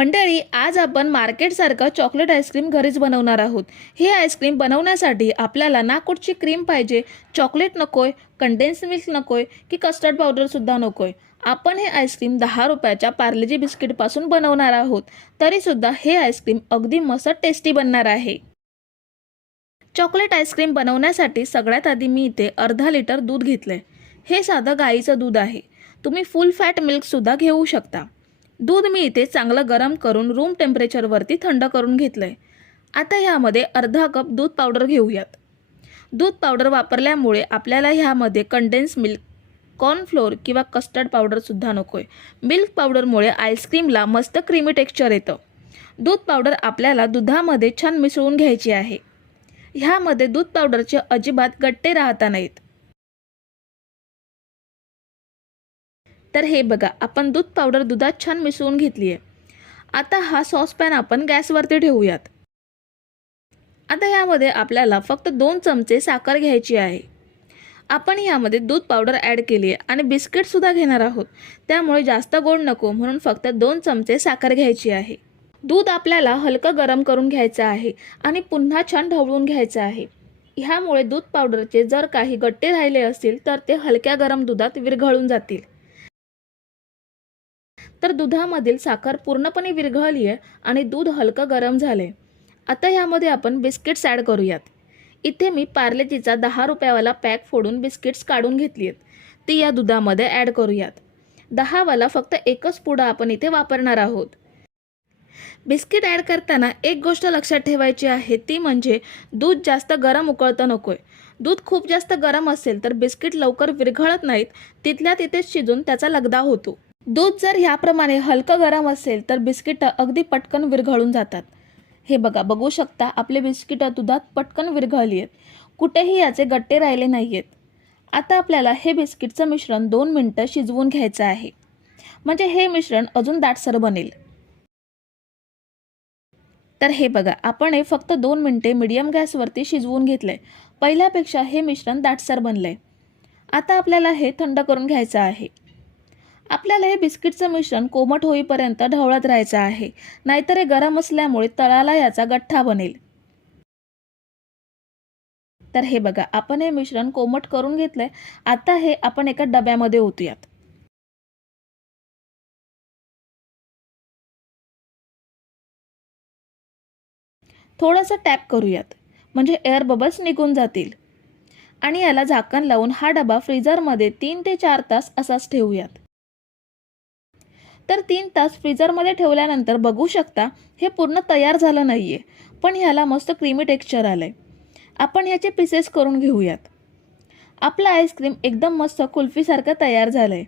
मंडळी आज आपण मार्केटसारखं चॉकलेट आईस्क्रीम घरीच बनवणार आहोत. हे आईस्क्रीम बनवण्यासाठी आपल्याला नाकोटची क्रीम पाहिजे. चॉकलेट नकोय कंडेन्स मिल्क नकोय की कस्टर्ड पावडरसुद्धा नकोय. आपण हे आईस्क्रीम दहा रुपयाच्या पार्लेजी बिस्किटपासून बनवणार आहोत. तरीसुद्धा हे आईस्क्रीम अगदी मस्त टेस्टी बनणार आहे. चॉकलेट आईस्क्रीम बनवण्यासाठी सगळ्यात आधी मी इथे अर्धा लिटर दूध घेतलं आहे हे साधं गाईचं दूध आहे. तुम्ही फुल फॅट मिल्कसुद्धा घेऊ शकता. दूध मी इथे चांगलं गरम करून रूम टेम्परेचरवरती थंड करून घेतलं आहे आता ह्यामध्ये अर्धा कप दूध पावडर घेऊयात. दूध पावडर वापरल्यामुळे आपल्याला ह्यामध्ये कंडेन्स मिल्क कॉर्नफ्लोअर किंवा कस्टर्ड पावडरसुद्धा नको आहे मिल्क पावडरमुळे आईस्क्रीमला मस्त क्रीमी टेक्स्चर येतं. दूध पावडर आपल्याला दुधामध्ये छान मिसळून घ्यायची आहे. ह्यामध्ये दूध पावडरचे अजिबात गट्टे राहता नाहीत. तर हे बघा आपण दूध पावडर दुधात छान मिसळून घेतली आहे आता हा सॉसपॅन आपण गॅसवरती ठेवूयात. आता यामध्ये आपल्याला फक्त दोन चमचे साखर घ्यायची आहे. आपण यामध्ये दूध पावडर ॲड केली आहे आणि बिस्किटसुद्धा घेणार आहोत. त्यामुळे जास्त गोड नको म्हणून फक्त दोन चमचे साखर घ्यायची आहे. दूध आपल्याला हलकं गरम करून घ्यायचं आहे आणि पुन्हा छान ढवळून घ्यायचं आहे. ह्यामुळे दूध पावडरचे जर काही गट्टे राहिले असतील तर ते हलक्या गरम दुधात विरघळून जातील. तर दुधामधील साखर पूर्णपणे विरघळली आहे आणि दूध हलकं गरम झालं आहे आता ह्यामध्ये आपण बिस्किट्स ॲड करूयात. इथे मी पार्लेजीचा दहा रुपयावाला पॅक फोडून बिस्किट्स काढून घेतली आहेत. ती या दुधामध्ये ॲड करूयात. दहावाला फक्त एकच पुडा आपण इथे वापरणार आहोत. बिस्किट ॲड करताना एक गोष्ट लक्षात ठेवायची आहे ती म्हणजे दूध जास्त गरम उकळतं नकोय. दूध खूप जास्त गरम असेल तर बिस्किट लवकर विरघळत नाहीत. तिथल्या तिथेच शिजून त्याचा लगदा होतो. दूध जर ह्याप्रमाणे हलकं गरम असेल तर बिस्किटं अगदी पटकन विरघळून जातात. हे बघा बघू शकता आपले बिस्किटं दुधात पटकन विरघळली आहेत कुठेही याचे गट्टे राहिले नाही आहेत आता आपल्याला हे बिस्किटचं मिश्रण दोन मिनटं शिजवून घ्यायचं आहे. म्हणजे हे मिश्रण अजून दाटसर बनेल. तर हे बघा आपण हे फक्त दोन मिनटे मिडियम गॅसवरती शिजवून घेतलंय. पहिल्यापेक्षा हे मिश्रण दाटसर बनलंय. आता आपल्याला हे थंड करून घ्यायचं आहे. आपल्याला हे बिस्किटचं मिश्रण कोमट होईपर्यंत ढवळत राहायचं आहे. नाहीतर हे गरम असल्यामुळे तळाला याचा गठ्ठा बनेल. तर हे बघा आपण हे मिश्रण कोमट करून घेतलंय. आता हे आपण एका डब्यामध्ये ओतूयात. थोडंसं टॅप करूयात. म्हणजे एअर बबल्स निघून जातील. आणि याला झाकण लावून हा डबा फ्रीजरमध्ये तीन ते चार तास असाच ठेवूयात. तर तीन तास फ्रीजरमध्ये ठेवल्यानंतर बघू शकता हे पूर्ण तयार झालं नाही आहे पण ह्याला मस्त क्रीमी टेक्स्चर आलं आहे आपण ह्याचे पीसेस करून घेऊयात. आपलं आईस्क्रीम एकदम मस्त कुल्फीसारखं तयार झालं आहे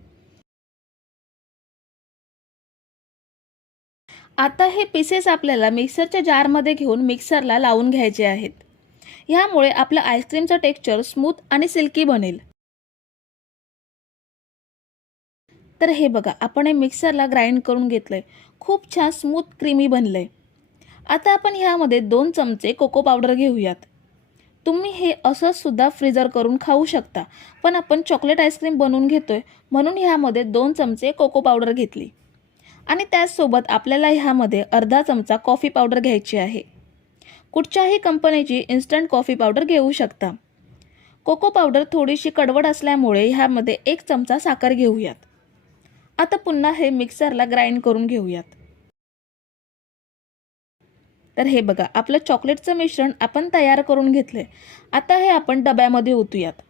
आता हे पीसेस आपल्याला मिक्सरच्या जारमध्ये घेऊन मिक्सरला लावून घ्यायचे आहेत. ह्यामुळे आपलं आईस्क्रीमचं टेक्स्चर स्मूथ आणि सिल्की बनेल. तर हे बघा आपण हे मिक्सरला ग्राइंड करून घेतलं आहे खूप छान स्मूथ क्रीमी बनलं आहे आता आपण ह्यामध्ये दोन चमचे कोको पावडर घेऊयात. तुम्ही हे असंसुद्धा फ्रीजर करून खाऊ शकता पण आपण चॉकलेट आईस्क्रीम बनवून घेतोय म्हणून ह्यामध्ये दोन चमचे कोको पावडर घेतली. आणि त्याचसोबत आपल्याला ह्यामध्ये अर्धा चमचा कॉफी पावडर घ्यायची आहे. कुठच्याही कंपनीची इन्स्टंट कॉफी पावडर घेऊ शकता. कोको पावडर थोडीशी कडवड असल्यामुळे ह्यामध्ये एक चमचा साखर घेऊयात. आता पुन्हा हे मिक्सरला ग्राइंड करून घेऊयात. तर हे बघा आपलं चॉकलेटचं मिश्रण आपण तयार करून घेतले आता हे आपण डब्यामध्ये ओतूयात.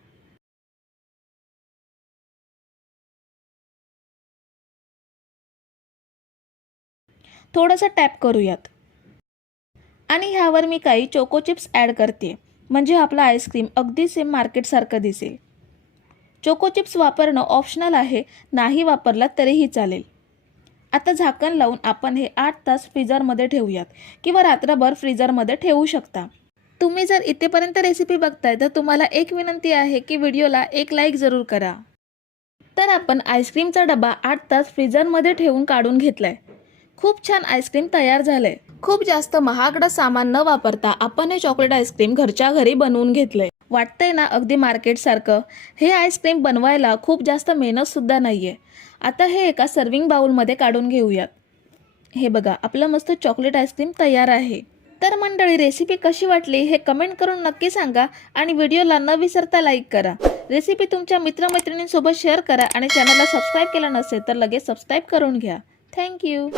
थोडंसं टॅप करूयात. आणि ह्यावर मी काही चोको चिप्स ॲड करते म्हणजे आपलं आईस्क्रीम अगदी सेम मार्केटसारखं दिसेल. चोको चिप्स वापरणं ऑप्शनल आहे नाही वापरला तरीही चालेल. आता झाकण लावून आपण हे आठ तास फ्रीजरमध्ये ठेवूयात किंवा रात्रभर फ्रीजरमध्ये ठेवू शकता. तुम्ही जर इथेपर्यंत रेसिपी बघताय तर तुम्हाला एक विनंती आहे की व्हिडिओला एक लाईक जरूर करा. तर आपण आईस्क्रीमचा डबा आठ तास फ्रीजरमध्ये ठेवून काढून घेतलाय. खूप छान आईस्क्रीम तयार झालंय. खूप जास्त महागडं सामान न वापरता आपण हे चॉकलेट आईस्क्रीम घरच्या घरी बनवून घेतलंय. वाटतंय ना अगदी मार्केटसारखं? हे आईस्क्रीम बनवायला खूप जास्त मेहनतसुद्धा नाही आहे आता हे एका सर्विंग बाउलमध्ये काढून घेऊयात. हे बघा आपलं मस्त चॉकलेट आईस्क्रीम तयार आहे. तर मंडळी रेसिपी कशी वाटली हे कमेंट करून नक्की सांगा आणि व्हिडिओला न विसरता लाईक करा. रेसिपी तुमच्या मित्रमैत्रिणींसोबत शेअर करा आणि चॅनलला सबस्क्राईब केलं नसेल तर लगेच सबस्क्राईब करून घ्या. थँक्यू